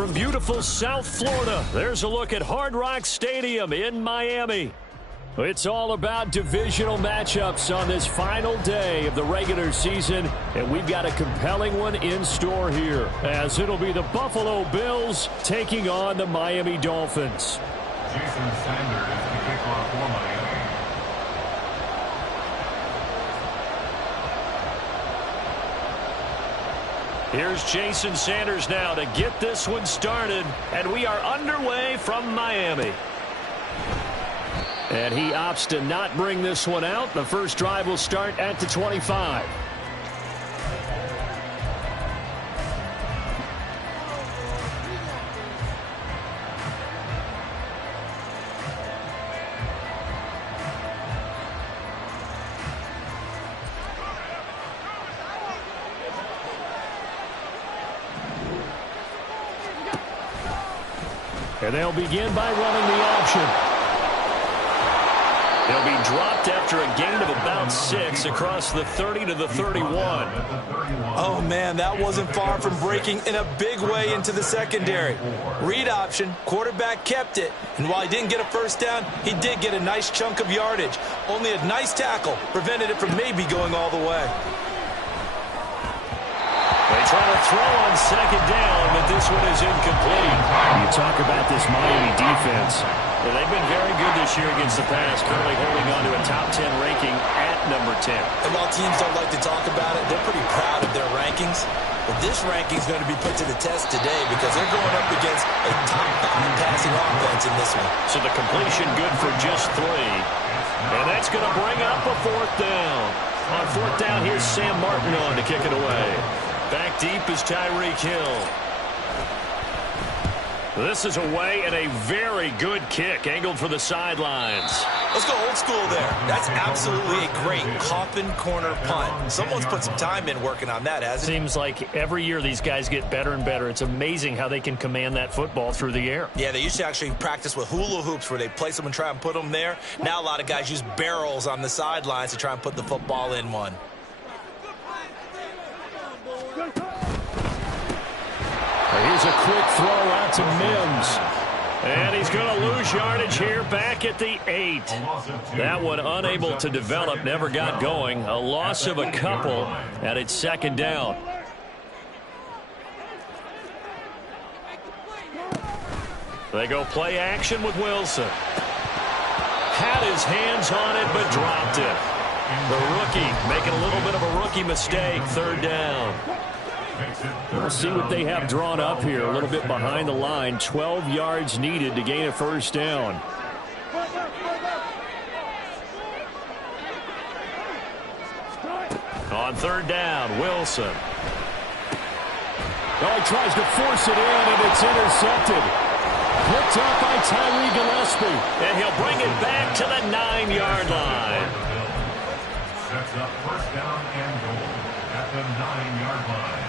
From beautiful South Florida, there's a look at Hard Rock Stadium in Miami. It's all about divisional matchups on this final day of the regular season, and we've got a compelling one in store here, as it'll be the Buffalo Bills taking on the Miami Dolphins. Jason Sanders to kick off for Miami. Here's Jason Sanders now to get this one started, and we are underway from Miami. And he opts to not bring this one out. The first drive will start at the 25. And they'll begin by running the option. They'll be dropped after a gain of about 6 across the 30 to the 31. Oh, man, that wasn't far from breaking in a big way into the secondary. Read option, quarterback kept it, and while he didn't get a first down, he did get a nice chunk of yardage. Only a nice tackle prevented it from maybe going all the way. They try to throw on second down, but this one is incomplete. You talk about this Miami defense. Yeah, they've been very good this year against the pass, currently holding on to a top 10 ranking at number 10. And while teams don't like to talk about it, they're pretty proud of their rankings. But this ranking is going to be put to the test today because they're going up against a top 5 passing offense in this one. So the completion good for just 3. And that's going to bring up a 4th down. On 4th down, here's Sam Martin on to kick it away. Back deep is Tyreek Hill. This is away and a very good kick, angled for the sidelines. Let's go old school there. That's absolutely a great coffin corner punt. Someone's put some time in working on that, hasn't it? Seems like every year these guys get better and better. It's amazing how they can command that football through the air. Yeah, they used to actually practice with hula hoops where they place them and try and put them there. Now a lot of guys use barrels on the sidelines to try and put the football in one. Here's a quick throw out to Mims. And he's going to lose yardage here back at the 8. That one unable to develop, never got going. A loss of a couple, and it's second down. They go play action with Wilson. Had his hands on it, but dropped it. The rookie making a little bit of a rookie mistake, 3rd down. We'll see what they have drawn up here. A little bit behind the line. 12 yards needed to gain a first down. On 3rd down, Wilson. Oh, he tries to force it in, and it's intercepted. Picked up by Tyree Gillespie. And he'll bring it back to the 9-yard line. Sets up first down and goal at the 9-yard line.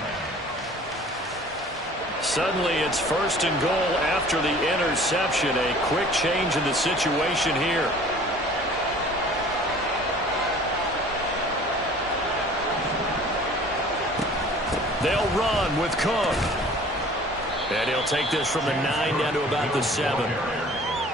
Suddenly it's 1st and goal after the interception. A quick change in the situation here. They'll run with Cook. And he'll take this from the 9 down to about the 7.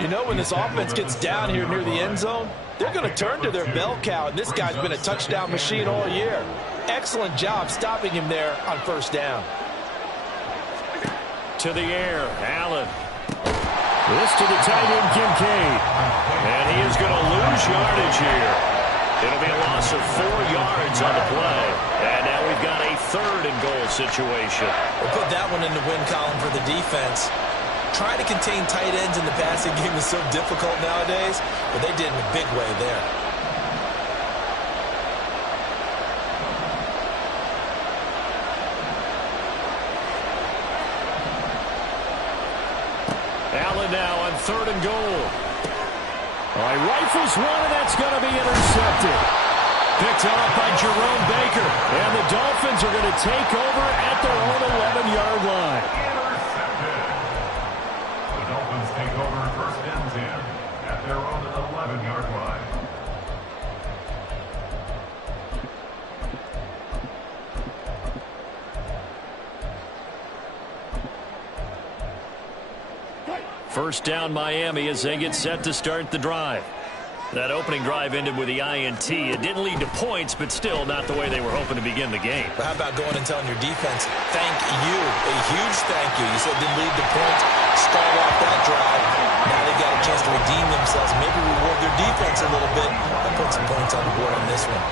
You know, when this offense gets down here near the end zone, they're going to turn to their bell cow, and this guy's been a touchdown machine all year. Excellent job stopping him there on 1st down. To the air, Allen. This to the tight end, Kincaid. And he is going to lose yardage here. It'll be a loss of 4 yards on the play. And now we've got a 3rd and goal situation. We'll put that one in the win column for the defense. Trying to contain tight ends in the passing game is so difficult nowadays, but they did in a big way there. Allen now on 3rd and goal. All right, rifles one, and that's going to be intercepted. Picked off by Jerome Baker. And the Dolphins are going to take over at their own 11-yard line. Intercepted. The Dolphins take over 1st and 10 at their own 11-yard line. First down Miami as they get set to start the drive. That opening drive ended with the INT. It didn't lead to points, but still not the way they were hoping to begin the game. But how about going and telling your defense, thank you, a huge thank you. You said didn't lead to points, start off that drive. Now they've got a chance to redeem themselves, maybe reward their defense a little bit and put some points on the board on this one.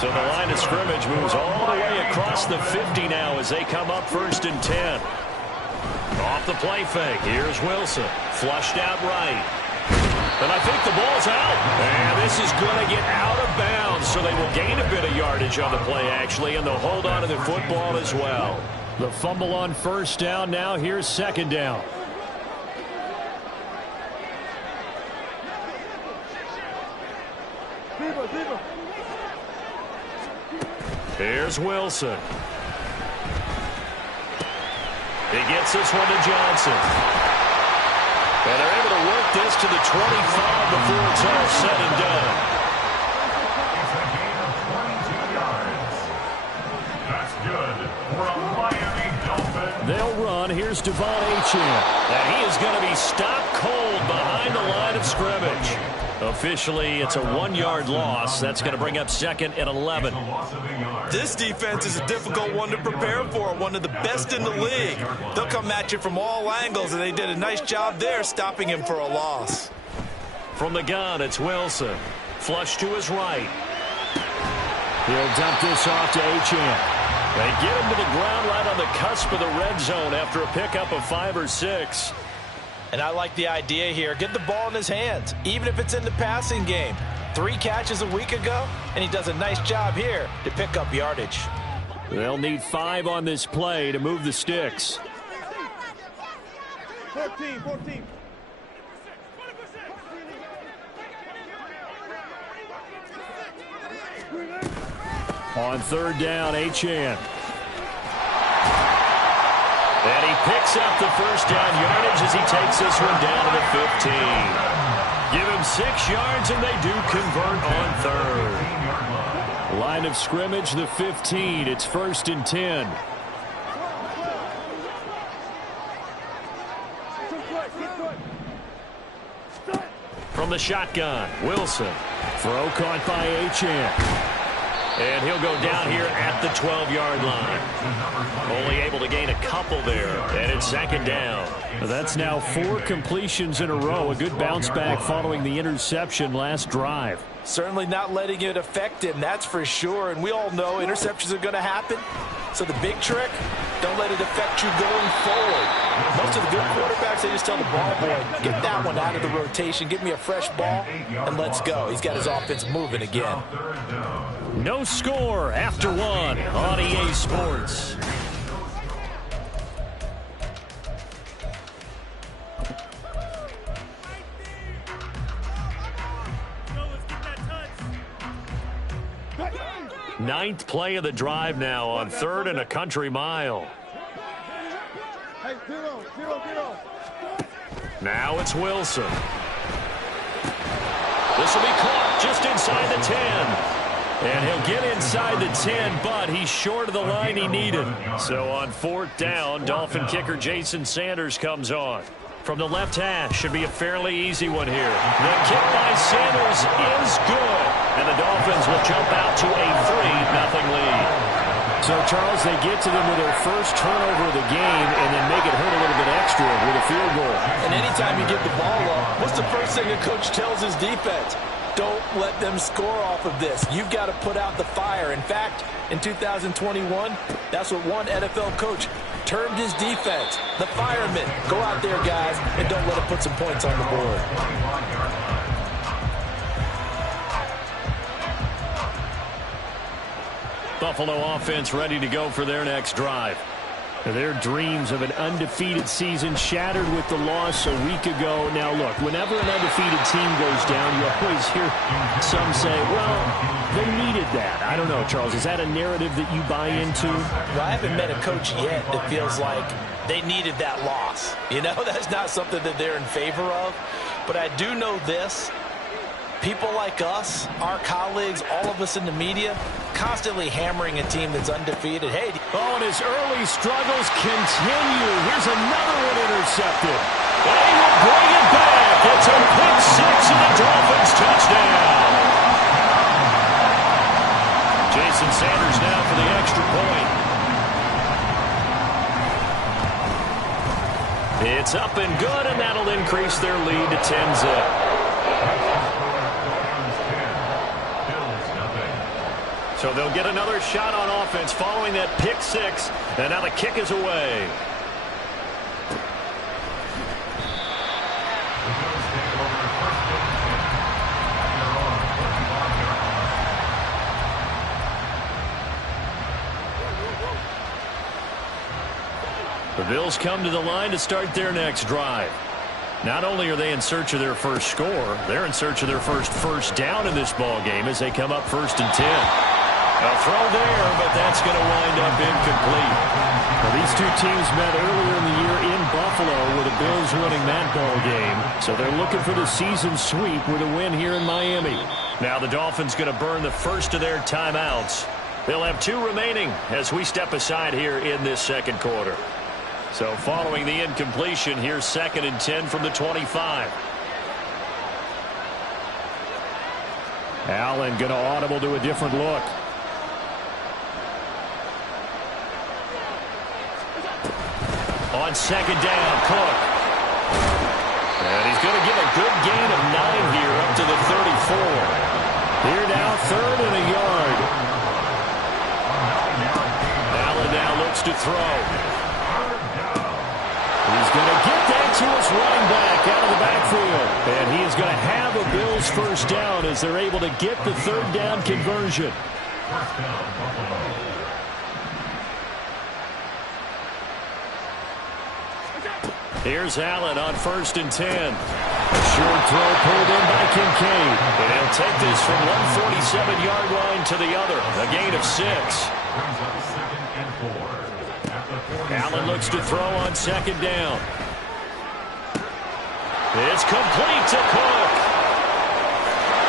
So the line of scrimmage moves all the way across the 50 now as they come up 1st and 10. Off the play fake. Here's Wilson. Flushed out right. And I think the ball's out. And this is going to get out of bounds, so they will gain a bit of yardage on the play, actually, and they'll hold on to the football as well. The fumble on 1st down. Now here's 2nd down. Here's Wilson. He gets this one to Johnson. And they're able to work this to the 25 before it's all said and done. It's a gain of 22 yards. That's good for a Miami Dolphin. They'll run. Here's Wk18. And he is going to be stopped cold behind the line of scrimmage. Officially, it's a 1-yard loss. That's going to bring up 2nd and 11. This defense is a difficult one to prepare for, one of the best in the league. They'll come at you from all angles, and they did a nice job there stopping him for a loss. From the gun, it's Wilson. Flush to his right. He'll dump this off to Achane. They get him to the ground right on the cusp of the red zone after a pickup of 5 or 6. And I like the idea here. Get the ball in his hands, even if it's in the passing game. 3 catches a week ago, and he does a nice job here to pick up yardage. They'll need 5 on this play to move the sticks. 14. On 3rd down, Achane. And he picks up the 1st down yardage as he takes this one down to the 15. Give him 6 yards, and they do convert on 3rd. Line of scrimmage, the 15. It's 1st and 10. From the shotgun, Wilson. Throw caught by Achane. And he'll go down here at the 12-yard line. Only able to gain a couple there, and it's 2nd down. That's now 4 completions in a row. A good bounce back following the interception last drive. Certainly not letting it affect him, that's for sure. And we all know interceptions are going to happen. So the big trick, don't let it affect you going forward. Most of the good quarterbacks, they just tell the ball boy, get that one out of the rotation, give me a fresh ball, and let's go. He's got his offense moving again. No score after 1 on EA Sports. Ninth play of the drive now on 3rd and a country mile. Now it's Wilson. This will be caught just inside the 10. And he'll get inside the 10, but he's short of the line he needed. So on 4th down, Dolphin kicker Jason Sanders comes on. From the left hash, should be a fairly easy one here. The kick by Sanders is good. And the Dolphins will jump out to a 3-0 lead. So, Charles, they get to them with their first turnover of the game and then make it hurt a little bit extra with a field goal. And anytime you give the ball up, what's the first thing a coach tells his defense? Don't let them score off of this. You've got to put out the fire. In fact, in 2021, that's what one NFL coach termed his defense. The firemen. Go out there, guys, and don't let them put some points on the board. Buffalo offense ready to go for their next drive. Their dreams of an undefeated season shattered with the loss a week ago. Now, look, whenever an undefeated team goes down, you always hear some say, well, they needed that. I don't know, Charles. Is that a narrative that you buy into? Well, I haven't met a coach yet that feels like they needed that loss. You know, that's not something that they're in favor of. But I do know this. People like us, our colleagues, all of us in the media, constantly hammering a team that's undefeated. Hey, and his early struggles continue. Here's another one intercepted. They will bring it back. It's a pick 6 and the Dolphins touchdown. Jason Sanders now for the extra point. It's up and good, and that'll increase their lead to 10-zip. So they'll get another shot on offense following that pick six. And now the kick is away. The Bills come to the line to start their next drive. Not only are they in search of their first score, they're in search of their first down in this ball game as they come up 1st and 10. A throw there, but that's going to wind up incomplete. Now, these two teams met earlier in the year in Buffalo with the Bills winning that ball game. So they're looking for the season sweep with a win here in Miami. Now the Dolphins going to burn the first of their timeouts. They'll have 2 remaining as we step aside here in this second quarter. So following the incompletion, here's 2nd and 10 from the 25. Allen going to audible to a different look. On 2nd down, Cook. And he's going to get a good gain of 9 here up to the 34. Here now, 3rd and a yard. Allen now looks to throw. He's going to get that to his running back out of the backfield. And he is going to have a Bills first down as they're able to get the 3rd down conversion. Here's Allen on 1st and 10. A short throw pulled in by Kincaid. And he'll take this from 147-yard line to the other. A gain of 6. Allen looks to throw on 2nd down. It's complete to Cook.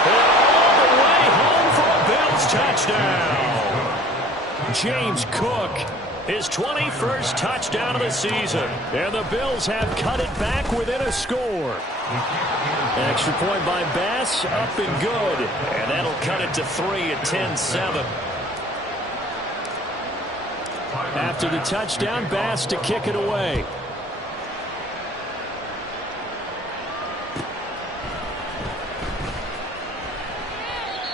And all the way home for a Bills touchdown. James Cook, his 21st touchdown of the season. And the Bills have cut it back within a score. Extra point by Bass, up and good. And that'll cut it to 3 at 10-7. After the touchdown, Bass to kick it away.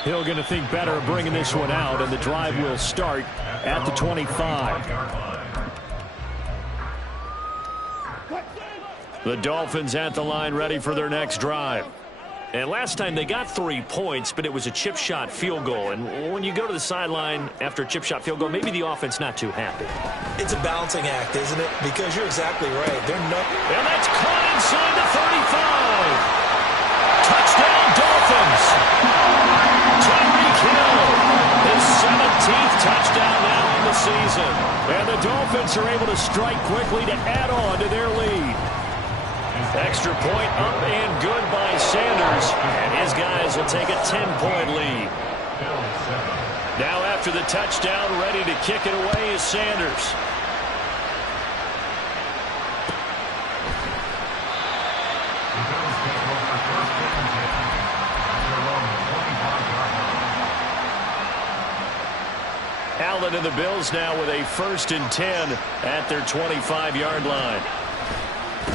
Hill going to think better of bringing this one out, and the drive will start at the 25. The Dolphins at the line ready for their next drive. And last time they got 3 points, but it was a chip shot field goal. And when you go to the sideline after a chip shot field goal, maybe the offense not too happy. It's a balancing act, isn't it? Because you're exactly right. They're not. And that's caught inside the 35. Touchdown, Dolphins. Tyreek Hill, his 17th touchdown now on the season. And the Dolphins are able to strike quickly to add on to their lead. Extra point up and good by Sanders. And his guys will take a 10-point lead. Now after the touchdown, ready to kick it away is Sanders. Allen and the Bills now with a 1st and 10 at their 25-yard line.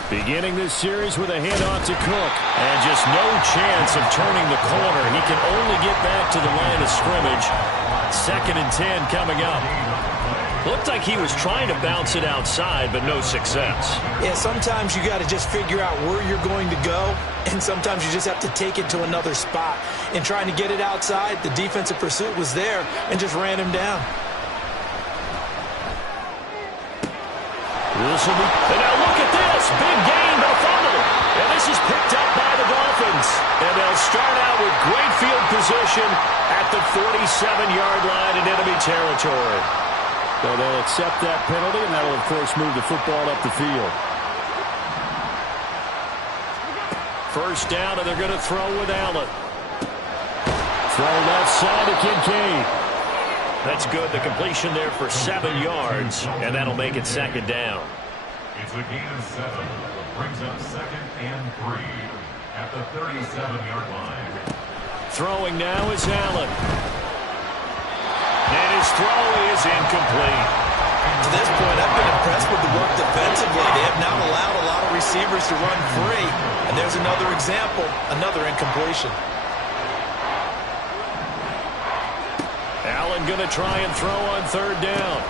Beginning this series with a handoff to Cook. And just no chance of turning the corner. He can only get back to the line of scrimmage. 2nd and 10 coming up. Looked like he was trying to bounce it outside, but no success. Yeah, sometimes you got to just figure out where you're going to go, and sometimes you just have to take it to another spot. In trying to get it outside, the defensive pursuit was there and just ran him down. This will be, and now look at this. Big gain, but a fumble. And this is picked up by the Dolphins. And they'll start out with great field position at the 47-yard line in enemy territory. So they'll accept that penalty, and that will, of course, move the football up the field. First down, and they're going to throw with Allen. Throw left side to Kincaid. That's good. The completion there for 7 yards, and that'll make it 2nd down. It's a gain of 7. Brings up 2nd and 3 at the 37-yard line. Throwing now is Allen. And his throw is incomplete. To this point, I've been impressed with the work defensively. They have now allowed a lot of receivers to run free. And there's another example, another incompletion. Allen going to try and throw on third down.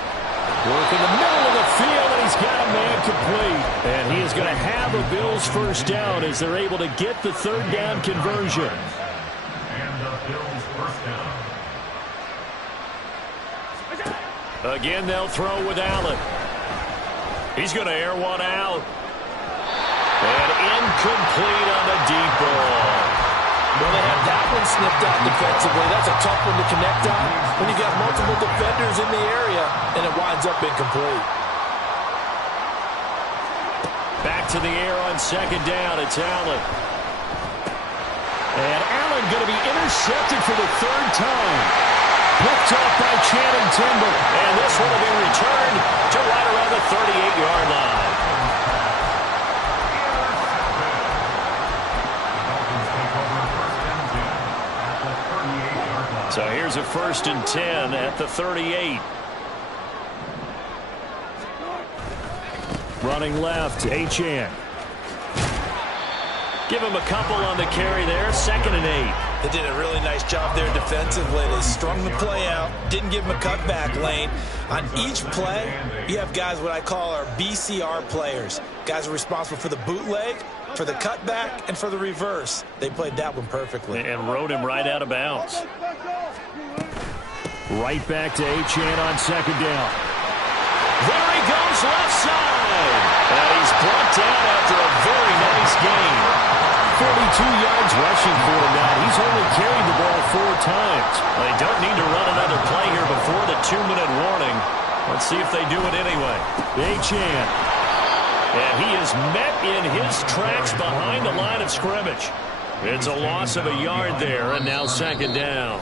Work in the middle of the field, and he's got a man complete. And he is going to have a Bills first down as they're able to get the third down conversion. And the Bills first down. Again, they'll throw with Allen. He's going to air one out. And incomplete on the deep ball. Well, they have that one snipped out defensively. That's a tough one to connect on when you got multiple defenders in the area, and it winds up incomplete. Back to the air on second down. It's Allen. And Allen going to be intercepted for the third time. Picked off by Channing Timber. And this one will be returned to right around the 38-yard line. So here's a 1st and 10 at the 38. Running left, Achane. Give him a couple on the carry there. 2nd and 8. They did a really nice job there defensively. They strung the play out, didn't give him a cutback lane. On each play, you have guys what I call our BCR players. Guys are responsible for the bootleg, for the cutback, and for the reverse. They played that one perfectly. And rode him right out of bounds. Right back to Achane on second down. There he goes, left side. And he's brought down after a very nice game. 42 yards rushing for him now. He's only carried the ball 4 times. They don't need to run another play here before the 2-minute warning. Let's see if they do it anyway. Achane. And he is met in his tracks behind the line of scrimmage. It's a loss of a yard there, and now second down.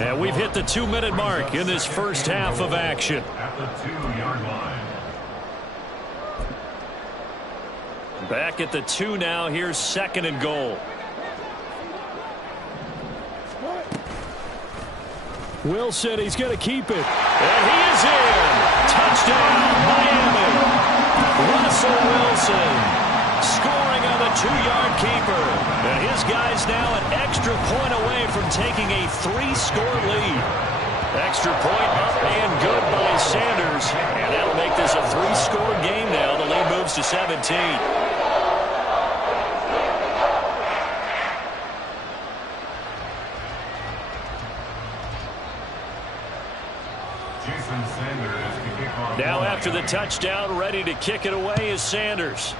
And we've hit the 2-minute mark in this first half of action. At the 2-yard line. Back at the 2 now. Here's 2nd and goal. Wilson, he's going to keep it. And he is in. Touchdown, Miami. Russell Wilson scoring on the 2-yard keeper. And his guy's now an extra point away from taking a 3-score lead. Extra point up and good by Sanders. And that'll make this a 3-score game now. The lead moves to 17. Now after the touchdown, ready to kick it away is Sanders.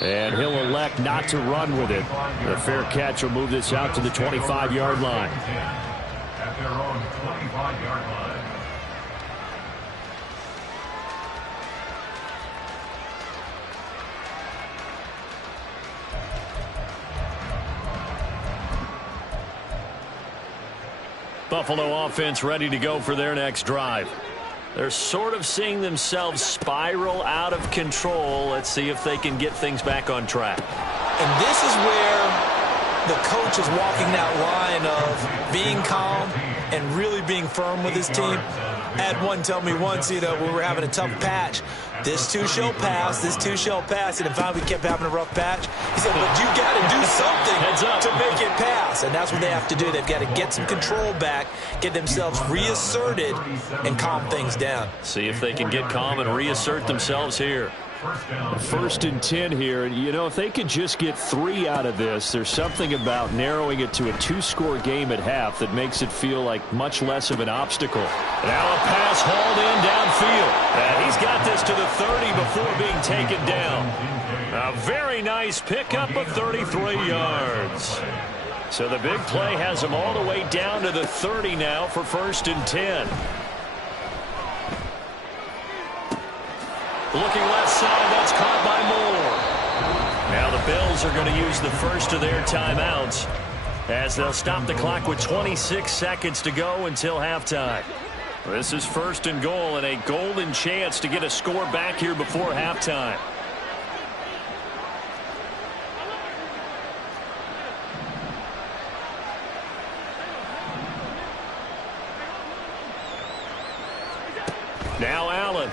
And he'll elect not to run with it. The fair catch will move this out to the 25-yard line. At their own 25-yard line. Buffalo offense ready to go for their next drive. They're sort of seeing themselves spiral out of control. Let's see if they can get things back on track. And this is where the coach is walking that line of being calm and really being firm with his team. I had one tell me once, when we were having a tough patch, this too shall pass, this too shall pass, and finally we kept having a rough patch. He said, but you got to do something to make it pass, and that's what they have to do. They've got to get some control back, get themselves reasserted, and calm things down. See if they can get calm and reassert themselves here. 1st and 10 here. If they could just get 3 out of this, there's something about narrowing it to a 2-score game at half that makes it feel like much less of an obstacle. Now a pass hauled in downfield. And he's got this to the 30 before being taken down. A very nice pickup of 33 yards. So the big play has him all the way down to the 30 now for 1st and 10. Looking left side, that's caught by Moore. Now the Bills are going to use the first of their timeouts as they'll stop the clock with 26 seconds to go until halftime. This is 1st and goal and a golden chance to get a score back here before halftime. Now Allen.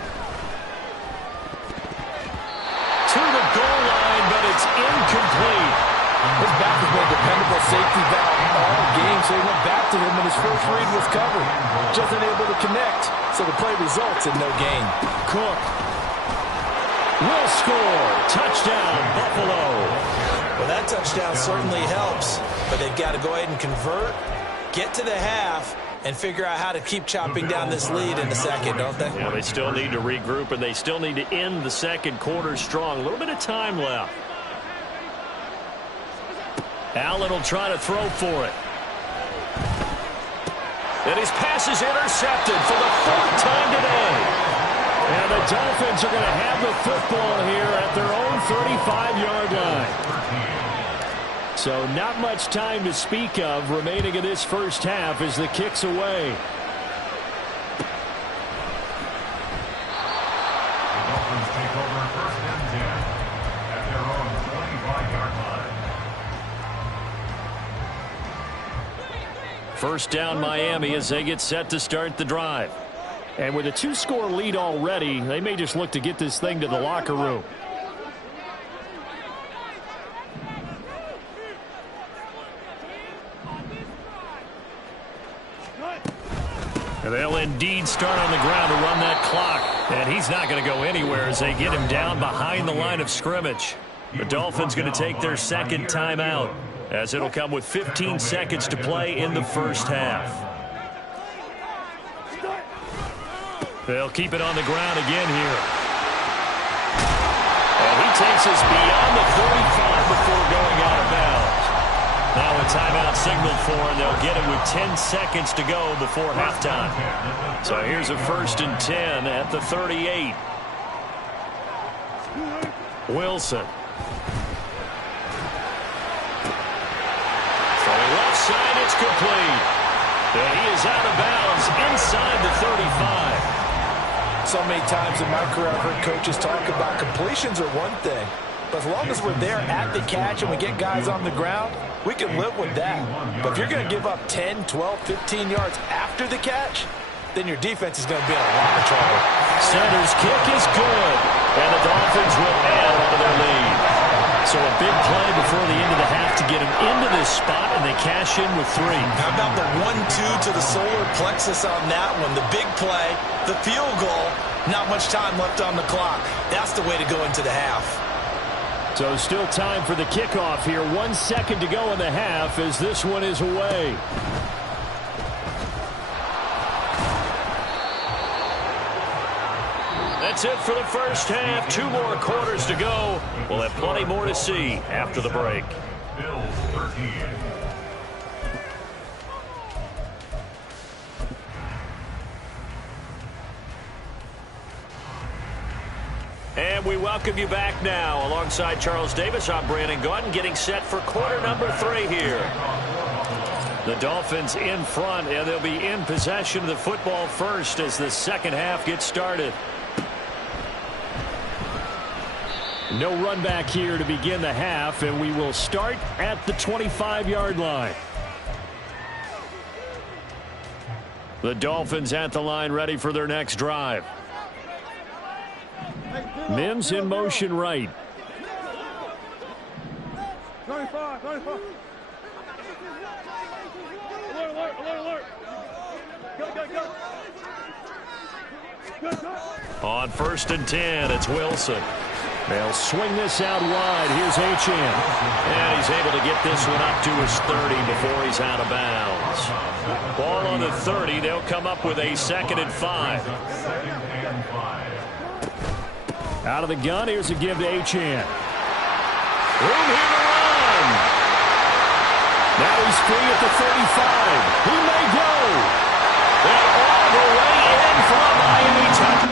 To the goal line, but it's incomplete. His back has been a dependable safety valve all game, so he went back to him when his first read was covered. Just unable to connect, so the play results in no gain. Cook will score. Touchdown, Buffalo. Well, that touchdown certainly helps, but they've got to go ahead and convert, get to the half, and figure out how to keep chopping down this lead in the second, don't they? Yeah, they still need to regroup, and they still need to end the second quarter strong. A little bit of time left. Allen will try to throw for it. And his pass is intercepted for the fourth time today. And the Dolphins are going to have the football here at their own 35-yard line. So not much time to speak of remaining in this first half as the kick's away. The Dolphins take over first and 10 at their own 25-yard line. First down Miami as they get set to start the drive. And with a two-score lead already, they may just look to get this thing to the locker room. And they'll indeed start on the ground to run that clock. And he's not going to go anywhere as they get him down behind the line of scrimmage. The Dolphins going to take their second timeout, as it'll come with 15 seconds to play in the first half. They'll keep it on the ground again here. And he takes us beyond the 35 before going out of bounds. Now a timeout signaled for, and they'll get it with 10 seconds to go before halftime. So here's a 1st and 10 at the 38. Wilson. From the left side, it's complete. And he is out of bounds inside the 35. So many times in my career, I've heard coaches talk about completions are one thing. But as long as we're there at the catch and we get guys on the ground, we can live with that. But if you're going to give up 10, 12, 15 yards after the catch, then your defense is going to be in a lot of trouble. Center's kick is good, and the Dolphins will add onto their lead. So a big play before the end of the half to get them into this spot, and they cash in with 3. How about the 1-2 to the solar plexus on that one? The big play, the field goal, not much time left on the clock. That's the way to go into the half. So still time for the kickoff here. 1 second to go in the half as this one is away. That's it for the first half. 2 more quarters to go. We'll have plenty more to see after the break. Bills 13. And we welcome you back now. Alongside Charles Davis, I'm Brandon Gaudin, getting set for quarter number 3 here. The Dolphins in front, and they'll be in possession of the football first as the second half gets started. No run back here to begin the half, and we will start at the 25-yard line. The Dolphins at the line ready for their next drive. Mims in motion right. 25. Alert. Go. On 1st and 10, it's Wilson. They'll swing this out wide. Here's Achane. And he's able to get this one up to his 30 before he's out of bounds. Ball on the 30. They'll come up with a 2nd and 5. Out of the gun, here's a give to Achane. Room here to run. Now he's free at the 35. He may go. And all the way in for a Miami touchdown.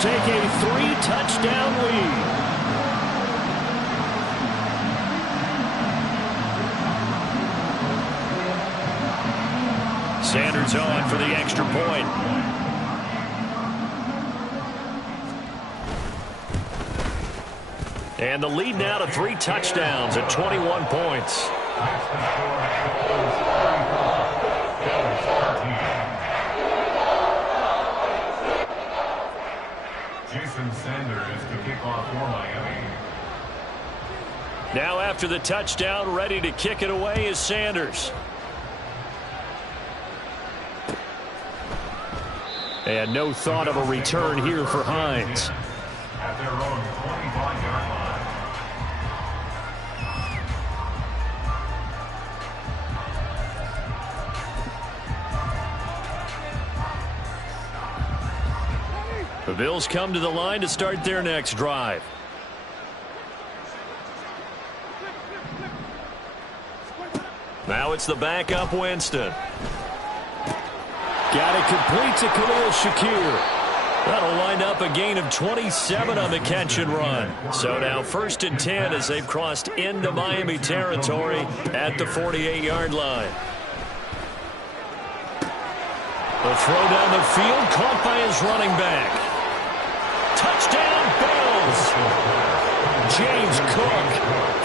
take a 3-touchdown lead. Sanders on for the extra point. And the lead now to 3 touchdowns at 21 points. Jason Sanders to kick off for Miami. Now after the touchdown, ready to kick it away is Sanders. And no thought of a return here for Hines. At their own 25-yard line. The Bills come to the line to start their next drive. Now it's the backup Winston. Got it complete to Khalil Shakir. That'll line up a gain of 27 on the catch and run. So now 1st and 10 as they've crossed into Miami territory at the 48-yard line. The throw down the field caught by his running back. Touchdown Bills. James Cook,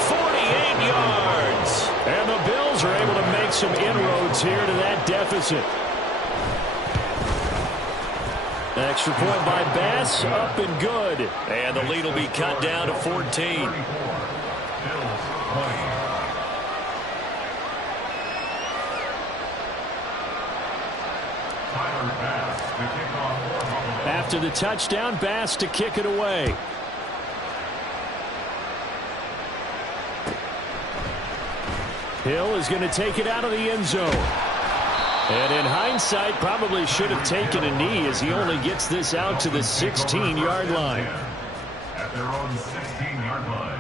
48 yards. And the Bills are able to make some inroads here to that deficit. Extra point by Bass, up and good. And the lead will be cut down to 14. After the touchdown, Bass to kick it away. Hill is going to take it out of the end zone. And in hindsight, probably should have taken a knee as he only gets this out to the 16-yard line. At their own 16-yard line.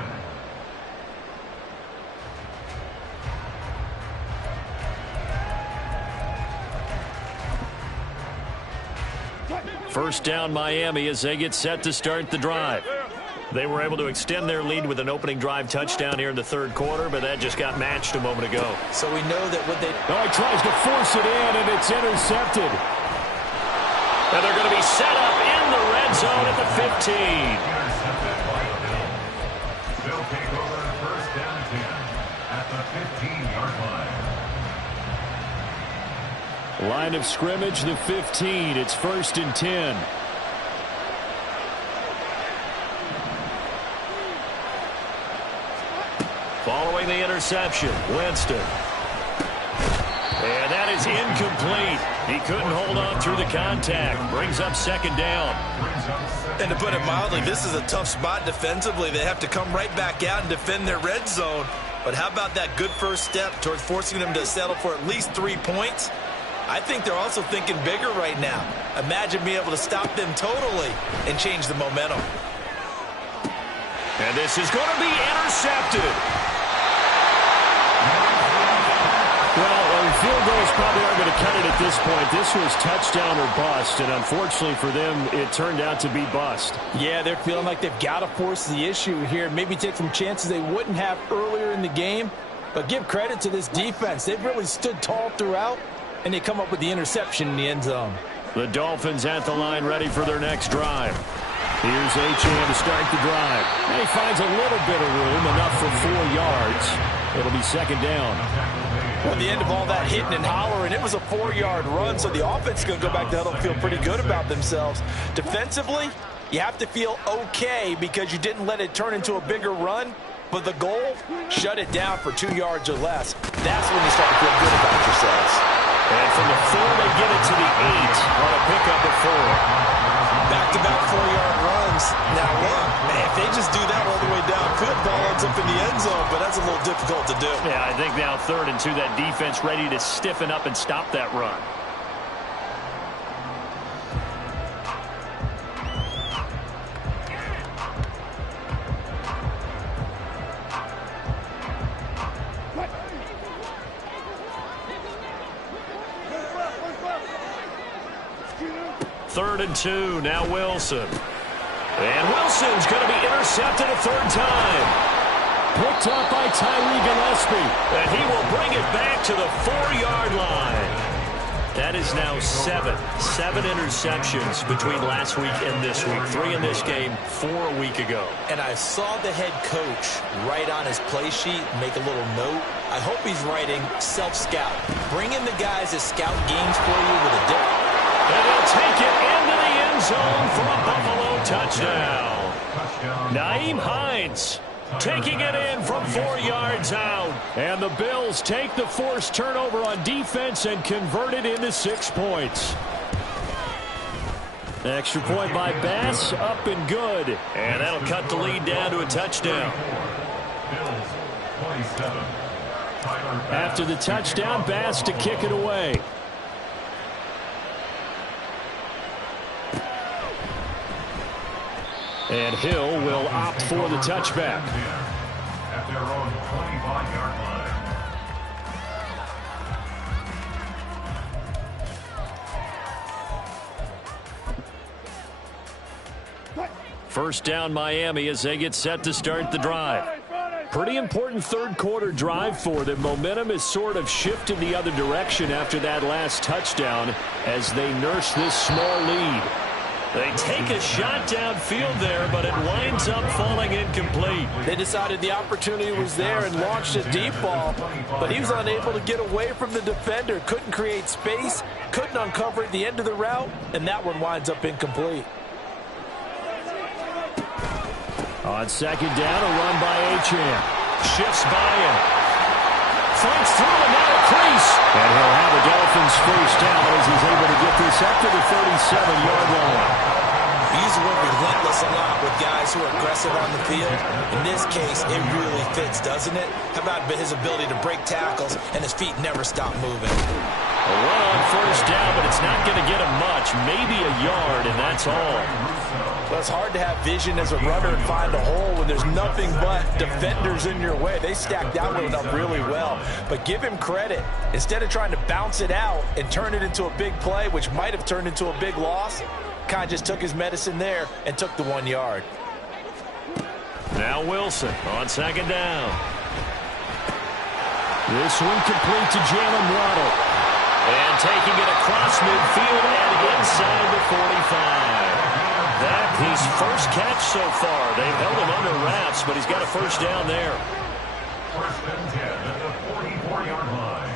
First down Miami as they get set to start the drive. They were able to extend their lead with an opening drive touchdown here in the 3rd quarter, but that just got matched a moment ago. So we know that what they... Oh, he tries to force it in, and it's intercepted. And they're going to be set up in the red zone at the 15. Intercepted by the Bills. They'll take over 1st down 10 at the 15-yard line. Line of scrimmage, the 15. It's 1st and 10. Following the interception, Winston. And that is incomplete. He couldn't hold on through the contact. Brings up 2nd down. And to put it mildly, this is a tough spot defensively. They have to come right back out and defend their red zone. But how about that good first step towards forcing them to settle for at least 3 points? I think they're also thinking bigger right now. Imagine being able to stop them totally and change the momentum. And this is going to be intercepted. Well, field goals probably aren't going to cut it at this point. This was touchdown or bust, and unfortunately for them, it turned out to be bust. Yeah, they're feeling like they've got to force the issue here. Maybe take some chances they wouldn't have earlier in the game. But give credit to this defense. They've really stood tall throughout, and they come up with the interception in the end zone. The Dolphins at the line ready for their next drive. Here's Achane to start the drive. And he finds a little bit of room, enough for 4 yards. It'll be 2nd down. Well, at the end of all that hitting and hollering, it was a 4-yard run, so the offense is going to go back to huddle and feel pretty good about themselves. Defensively, you have to feel okay because you didn't let it turn into a bigger run, but the goal, shut it down for 2 yards or less. That's when you start to feel good about yourselves. And from the 4, they get it to the 8 on a pickup of 4. Back-to-back 4-yard runs. Now, look, man, if they just do that all the way downfield, ball ends up in the end zone, but that's a little difficult to do. Yeah, I think now 3rd and 2, that defense ready to stiffen up and stop that run. Third and 2, now Wilson. And Wilson's going to be intercepted a third time. Picked up by Tyree Gillespie. And he will bring it back to the 4-yard line. That is now 7 interceptions between last week and this week. 3 in this game, 4 a week ago. And I saw the head coach write on his play sheet, make a little note. I hope he's writing self-scout. Bring in the guys that scout games for you with a dip. And he'll take it into the end zone for a Buffalo touchdown. Nyheim Hines taking it in from 4 yards out. And the Bills take the forced turnover on defense and convert it into 6 points. Extra point by Bass, up and good. And that'll cut the lead down to a touchdown. After the touchdown, Bass to kick it away. And Hill will opt for the touchback. At their own 25-yard line. First down Miami as they get set to start the drive. Pretty important third quarter drive for them. Momentum has sort of shifted the other direction after that last touchdown as they nurse this small lead. They take a shot downfield there, but it winds up falling incomplete. They decided the opportunity was there and launched a deep ball, but he was unable to get away from the defender. Couldn't create space, couldn't uncover at the end of the route, and that one winds up incomplete. On second down, a run by Achane. Shifts by him. Fights through a narrow crease. And he'll have the Dolphins first down as he's able to get this up to the 37-yard line. He's relentless a lot with guys who are aggressive on the field. In this case, it really fits, doesn't it? How about his ability to break tackles and his feet never stop moving? A run on first down, but it's not going to get him much. Maybe a yard, and that's all. Well, it's hard to have vision as a runner and find a hole when there's nothing but defenders in your way. They stacked that one up really well. But give him credit. Instead of trying to bounce it out and turn it into a big play, which might have turned into a big loss, kind of just took his medicine there and took the 1 yard. Now Wilson on second down. This one complete to Jalen Waddle. And taking it across midfield and inside the 45. That's his first catch so far. They've held him under wraps, but he's got a first down there. First and 10 at the 44-yard line.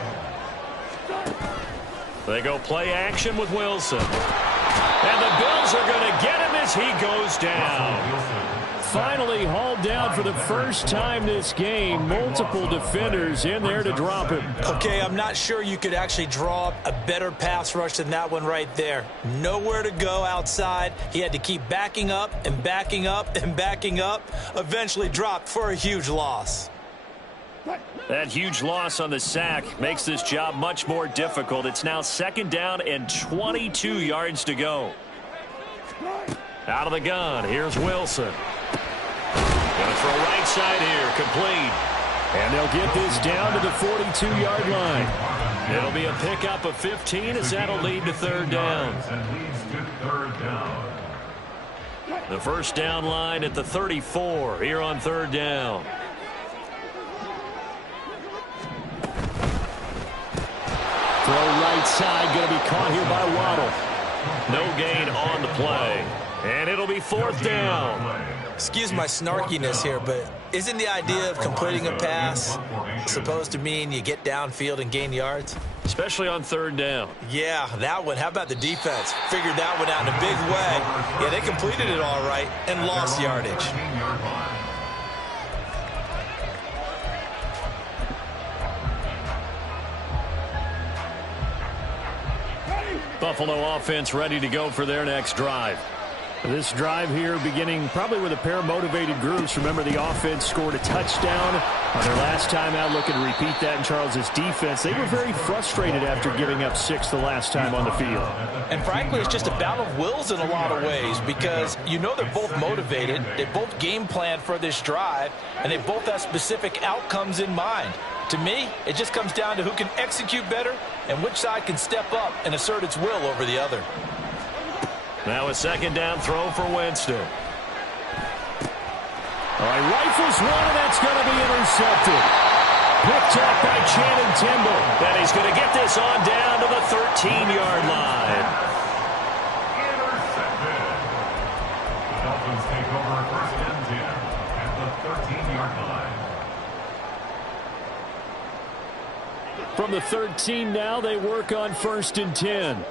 They go play action with Wilson. And the Bills are going to get him as he goes down. Finally hauled down for the first time this game. Multiple defenders in there to drop him. Okay, I'm not sure you could actually draw a better pass rush than that one right there. Nowhere to go outside. He had to keep backing up and backing up and backing up. Eventually dropped for a huge loss. That huge loss on the sack makes this job much more difficult. It's now second down and 22 yards to go. Out of the gun, here's Wilson. Going to throw right side here, complete. And they'll get this down to the 42-yard line. It'll be a pickup of 15 as that'll lead to third down. The first down line at the 34 here on third down. Throw right side, going to be caught here by Waddle. No gain on the play. And it'll be fourth down. Excuse my snarkiness here, but isn't the idea of completing a pass supposed to mean you get downfield and gain yards? Especially on third down. Yeah, that one. How about the defense? Figured that one out in a big way. Yeah, they completed it all right and lost yardage. Buffalo offense ready to go for their next drive. This drive here beginning probably with a pair of motivated groups. Remember, the offense scored a touchdown on their last time out. Looking to repeat that in Charles's defense. They were very frustrated after giving up 6 the last time on the field. And frankly, it's just a battle of wills in a lot of ways because you know they're both motivated. They both game plan for this drive, and they both have specific outcomes in mind. To me, it just comes down to who can execute better and which side can step up and assert its will over the other. Now a second down throw for Winston. All right, rifles one, and that's going to be intercepted. Picked up by Channing Tindall. And he's going to get this on down to the 13-yard line. Intercepted. The Dolphins take over first and 10 at the 13-yard line. From the 13 now, they work on first and 10.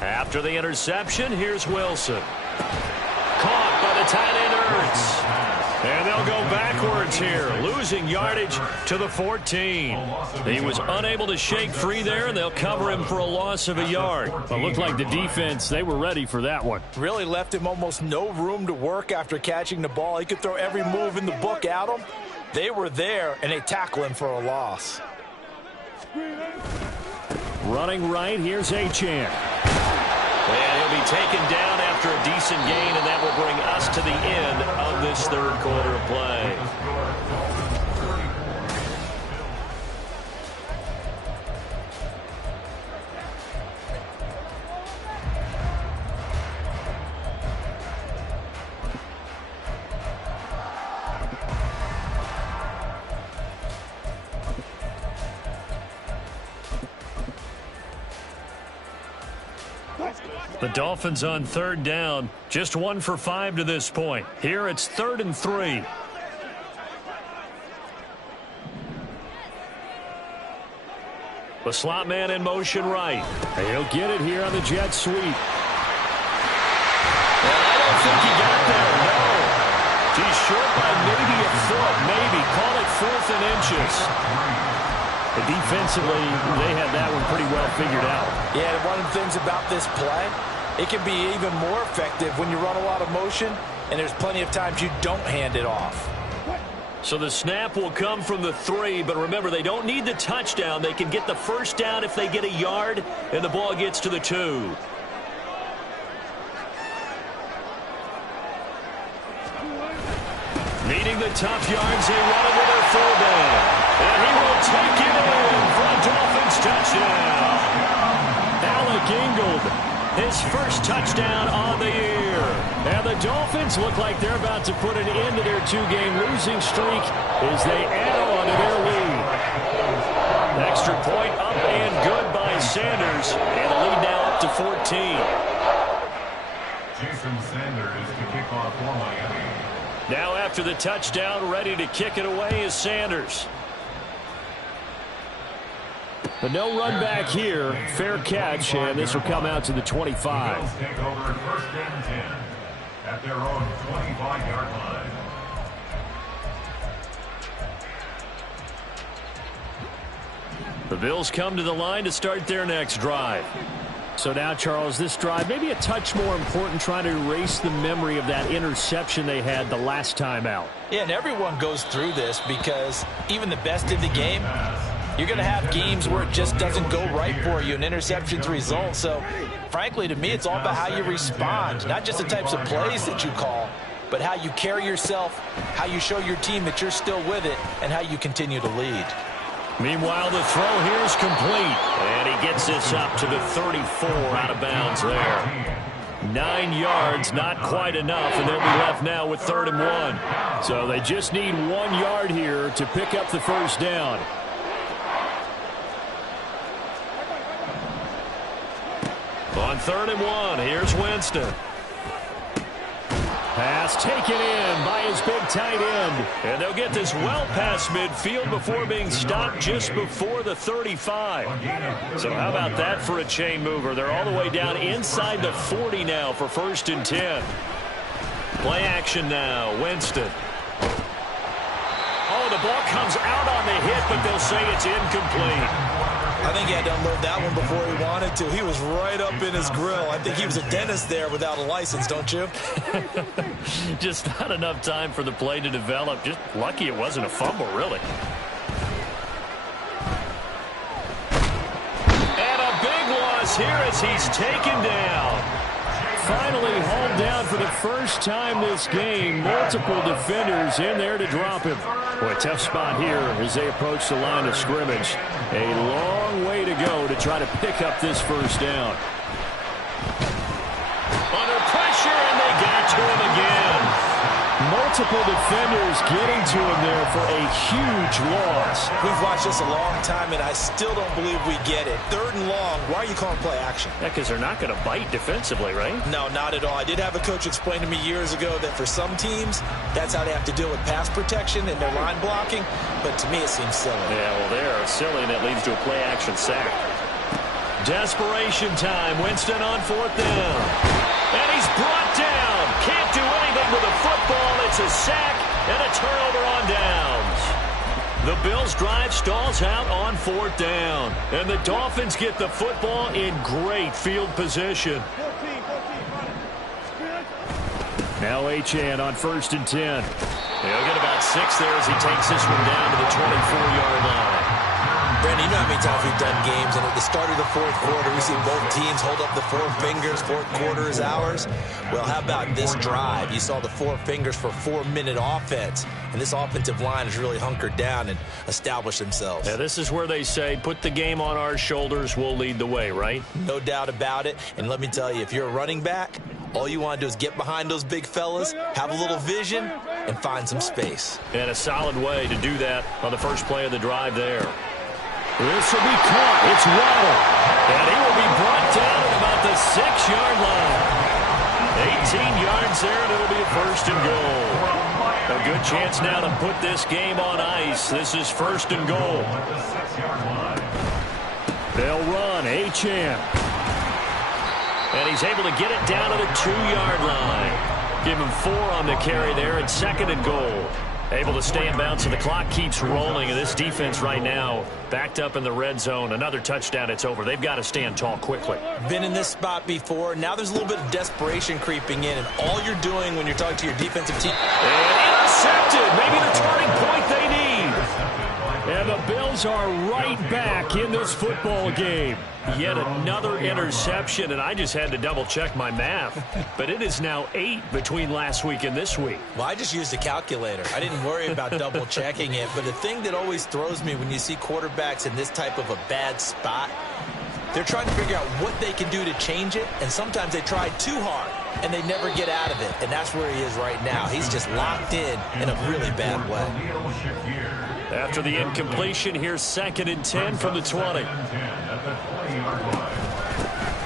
After the interception, here's Wilson. Caught by the tight end Ertz. And they'll go backwards here, losing yardage to the 14. He was unable to shake free there, and they'll cover him for a loss of a yard. But looked like the defense, they were ready for that one. Really left him almost no room to work after catching the ball. He could throw every move in the book at him. They were there, and they tackle him for a loss. Running right, here's Achane. And he'll be taken down after a decent gain, and that will bring us to the end of this third quarter of play. The Dolphins on third down, just 1 for 5 to this point. Here it's 3rd and 3. The slot man in motion right. He'll get it here on the jet sweep. And I don't think he got there, no. He's short by maybe a foot, maybe. Call it 4th and inches. But defensively, they had that one pretty well figured out. Yeah, and one of the things about this play, it can be even more effective when you run a lot of motion, and there's plenty of times you don't hand it off. So the snap will come from the 3, but remember, they don't need the touchdown. They can get the first down if they get a yard, and the ball gets to the 2. Needing the tough yards, they run it with their fullback. And he will take it in for a Dolphins touchdown. Alec Ingold, his first touchdown on the year. And the Dolphins look like they're about to put an end to their 2-game losing streak as they add on to their lead. Extra point up and good by Sanders. And the lead now up to 14. Jason Sanders to kick off for Miami. Now after the touchdown, ready to kick it away is Sanders. But no run back here. Fair catch, and this will come out to the 25. Bills take over first and 10 at their own 25-yard line. The Bills come to the line to start their next drive. So now, Charles, this drive maybe a touch more important, trying to erase the memory of that interception they had the last time out. Yeah, and everyone goes through this because even the best in the game, you're going to have games where it just doesn't go right for you, and interceptions result. So, frankly, to me, it's all about how you respond, not just the types of plays that you call, but how you carry yourself, how you show your team that you're still with it, and how you continue to lead. Meanwhile, the throw here is complete, and he gets this up to the 34 out of bounds there. 9 yards, not quite enough, and they'll be left now with 3rd and 1. So they just need 1 yard here to pick up the first down. On 3rd and 1, here's Winston. Pass taken in by his big tight end. And they'll get this well past midfield before being stopped just before the 35. So how about that for a chain mover? They're all the way down inside the 40 now for 1st and 10. Play action now, Winston. Oh, the ball comes out on the hit, but they'll say it's incomplete. I think he had to unload that one before he wanted to. He was right up in his grill. I think he was a dentist there without a license, don't you? Just not enough time for the play to develop. Just lucky it wasn't a fumble, really. And a big loss here as he's taken down. Finally hauled down for the first time this game. Multiple defenders in there to drop him. Boy, a tough spot here as they approach the line of scrimmage. A long way to go to try to pick up this first down. Under pressure, and they got to him again. multiple defenders getting to him there for a huge loss. We've watched this a long time, and I still don't believe we get it. 3rd and long, why are you calling play action? Yeah, because they're not going to bite defensively, right? No, not at all. I did have a coach explain to me years ago that for some teams, that's how they have to deal with pass protection and their line blocking, but to me it seems silly. Yeah, well, they're silly, and it leads to a play-action sack. Desperation time. Winston on 4th down. And he's brought down. Can't do anything with a football. It's a sack and a turnover on downs. The Bills' drive stalls out on 4th down. And the Dolphins get the football in great field position. Now Achane on 1st and 10. He'll get about 6 there as he takes this one down to the 24-yard line. Brandon, you know how many times we've done games, and at the start of the 4th quarter, we see both teams hold up the 4 fingers, 4th quarter is ours. Well, how about this drive? You saw the 4 fingers for 4-minute offense, and this offensive line has really hunkered down and established themselves. Yeah, this is where they say, put the game on our shoulders, we'll lead the way, right? No doubt about it, and let me tell you, if you're a running back, all you want to do is get behind those big fellas, have a little vision, and find some space. And a solid way to do that on the first play of the drive there. This will be caught. It's Waddle. And he will be brought down at about the 6-yard line. 18 yards there, and it'll be a 1st and goal. A good chance now to put this game on ice. This is 1st and goal. They'll run. Achane. And he's able to get it down to the 2-yard line. Give him 4 on the carry there, and 2nd and goal. Able to stay in bounds, so the clock keeps rolling, and this defense right now backed up in the red zone. Another touchdown, it's over. They've got to stand tall quickly. Been in this spot before. Now there's a little bit of desperation creeping in, and all you're doing when you're talking to your defensive team. And intercepted. Maybe the turning point they need. And the Bills are right back in this football game. Yet another interception, and I just had to double-check my math. But it is now 8 between last week and this week. Well, I just used a calculator. I didn't worry about double-checking it. But the thing that always throws me when you see quarterbacks in this type of a bad spot, they're trying to figure out what they can do to change it, and sometimes they try too hard, and they never get out of it. And that's where he is right now. He's just locked in a really bad way. After the incompletion, here's 2nd and 10 from the 20.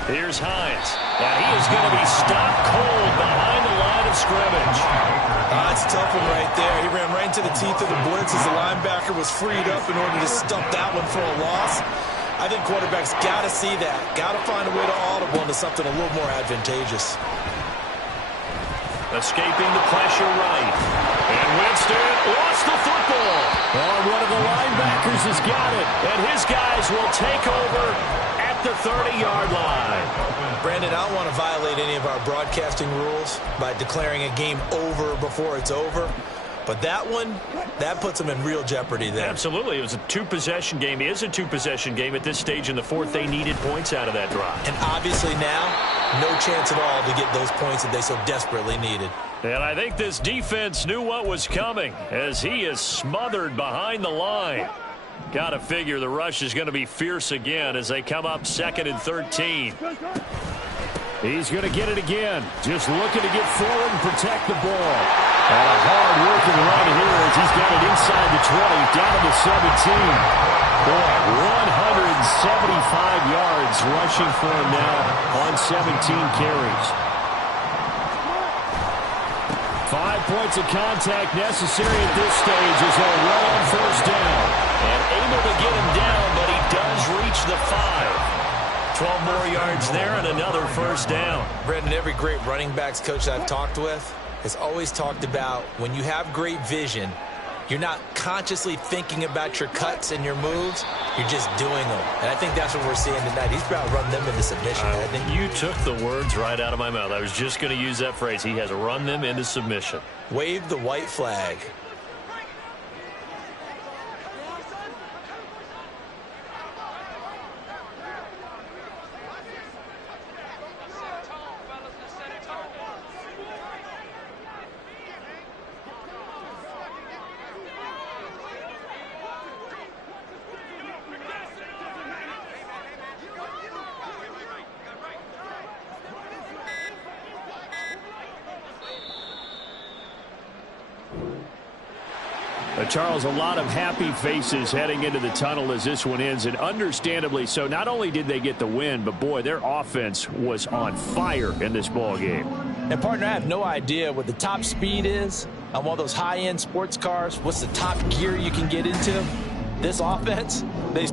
Here's Hines. And he is going to be stopped cold behind the line of scrimmage. That's a tough one right there. He ran right into the teeth of the blitz as the linebacker was freed up in order to stuff that one for a loss. I think quarterbacks got to see that. Got to find a way to audible into something a little more advantageous. Escaping the pressure right. And Winston lost the football. Oh, one of the linebackers has got it. And his guys will take over at the 30-yard line. Brandon, I don't want to violate any of our broadcasting rules by declaring a game over before it's over. But that one, that puts them in real jeopardy there. Absolutely. It was a 2-possession game. It is a 2-possession game at this stage in the 4th. They needed points out of that drive. And obviously now, no chance at all to get those points that they so desperately needed. And I think this defense knew what was coming as he is smothered behind the line. Got to figure the rush is going to be fierce again as they come up 2nd and 13. He's going to get it again. Just looking to get forward and protect the ball. And a hard-working run here as he's got it inside the 20, down to the 17. Boy, 175 yards rushing for him now on 17 carries. 5 points of contact necessary at this stage as they'll run on 1st down. And able to get him down, but he does reach the 5. 12 more yards there and another 1st down. Brendan, every great running backs coach that I've talked with has always talked about when you have great vision, you're not consciously thinking about your cuts and your moves. You're just doing them. And I think that's what we're seeing tonight. He's about to run them into submission, hasn't he? You took the words right out of my mouth. I was just going to use that phrase. He has run them into submission. Wave the white flag. Charles, a lot of happy faces heading into the tunnel as this one ends, and understandably so. Not only did they get the win, but, boy, their offense was on fire in this ball game. And, partner, I have no idea what the top speed is on one of those high-end sports cars. What's the top gear you can get into? This offense, they